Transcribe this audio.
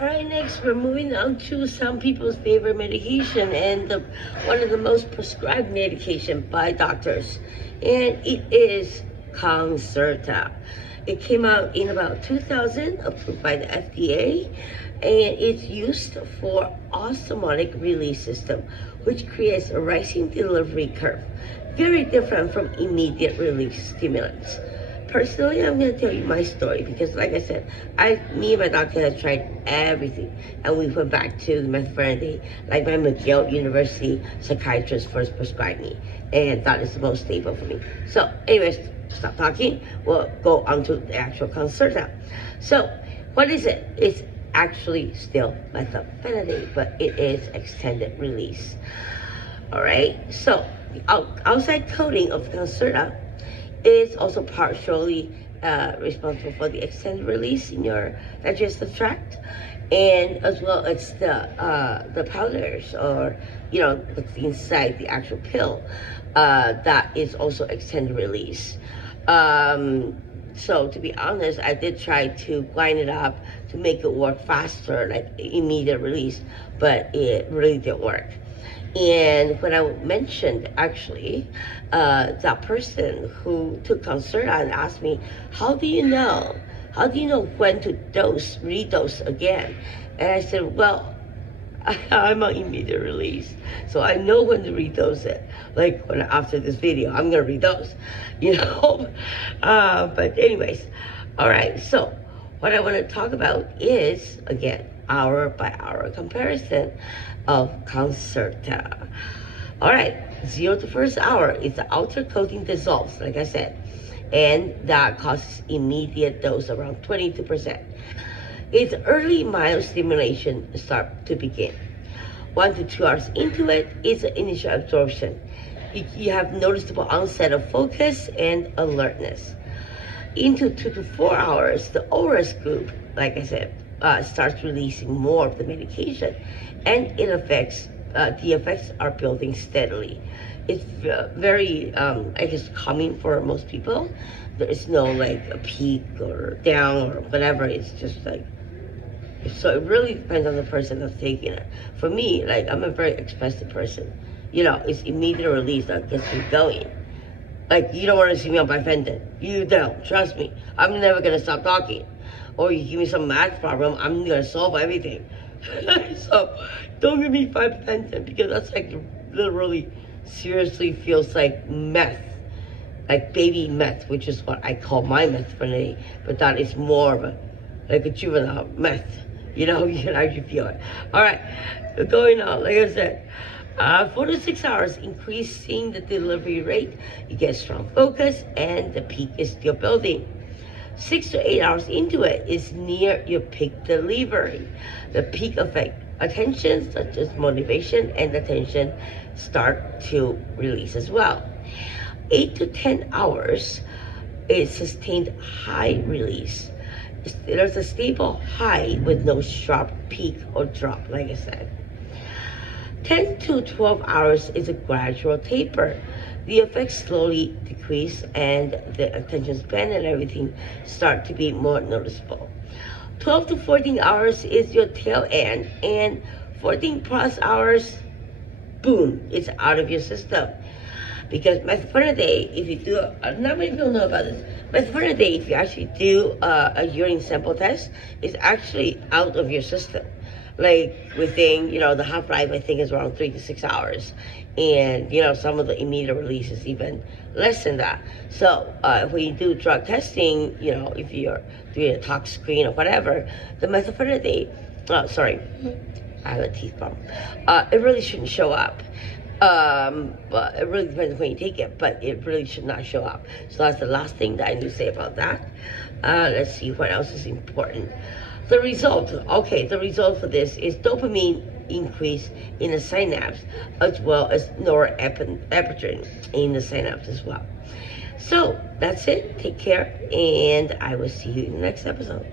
All right, next we're moving on to some people's favorite medication and one of the most prescribed medication by doctors, and it is Concerta. It came out in about 2000, approved by the FDA, and it's used for osmotic release system, which creates a rising delivery curve, very different from immediate release stimulants. Personally, I'm going to tell you my story because, like I said, me and my doctor have tried everything, and we went back to the methylphenidate, like my McGill University psychiatrist first prescribed me, and thought it's the most stable for me. So, anyways, stop talking. We'll go on to the actual Concerta. So, what is it? It's actually still methylphenidate, but it is extended release. All right. So, the outside coating of Concerta is also partially responsible for the extended release in your digestive tract, and as well as the powders, or what's inside the actual pill, that is also extended release. So to be honest, I did try to grind it up to make it work faster, like immediate release, but it really didn't work. And when I mentioned, actually, that person who took Concerta and asked me, how do you know when to redose again? And I said, well, I'm on immediate release, so I know when to redose it. Like after this video, I'm gonna redose, But anyways, all right. So what I want to talk about is, again, hour by hour comparison of Concerta. All right, 0 to first hour is the outer coating dissolves, like I said, and that causes immediate dose around 22%. Its early mild stimulation start to begin. 1 to 2 hours into it is the initial absorption. You have noticeable onset of focus and alertness. Into 2 to 4 hours, the OROS group, like I said, starts releasing more of the medication, and the effects are building steadily. It's very, I guess, calming for most people. There is no like a peak or down or whatever. It's just like, so it really depends on the person that's taking it. For me, like, I'm a very expressive person. It's immediate release that gets me going. Like, you don't want to see me on my Fenton. You don't. Trust me. I'm never going to stop talking. Or you give me some math problem, I'm going to solve everything. So, don't give me 5 Fenton, because that's like literally, seriously feels like meth. Like baby meth, which is what I call my methylphenidate. But that is more of like a juvenile meth. You can actually feel it. All right, going on, like I said, 4 to 6 hours, increasing the delivery rate. You get strong focus, and the peak is still building. 6 to 8 hours into it is near your peak delivery. The peak affect attention, such as motivation and attention, start to release as well. 8 to 10 hours is sustained high release. There's a stable high with no sharp peak or drop, like I said. 10 to 12 hours is a gradual taper. The effects slowly decrease, and the attention span and everything start to be more noticeable. 12 to 14 hours is your tail end, and 14 plus hours, boom, it's out of your system. Because methylphenidate, if you do, not many people know about this, methylphenidate, if you actually do a urine sample test, is actually out of your system. Like within, the half-life, I think, is around 3 to 6 hours. And, some of the immediate release is even less than that. So when you do drug testing, if you're doing a tox screen or whatever, the methylphenidate, I have a teeth problem. It really shouldn't show up. But it really depends when you take it, but it really should not show up. So that's the last thing that I need to say about that. Let's see what else is important. The result for this is dopamine increase in the synapse, as well as norepinephrine in the synapse as well. So that's it. Take care, and I will see you in the next episode.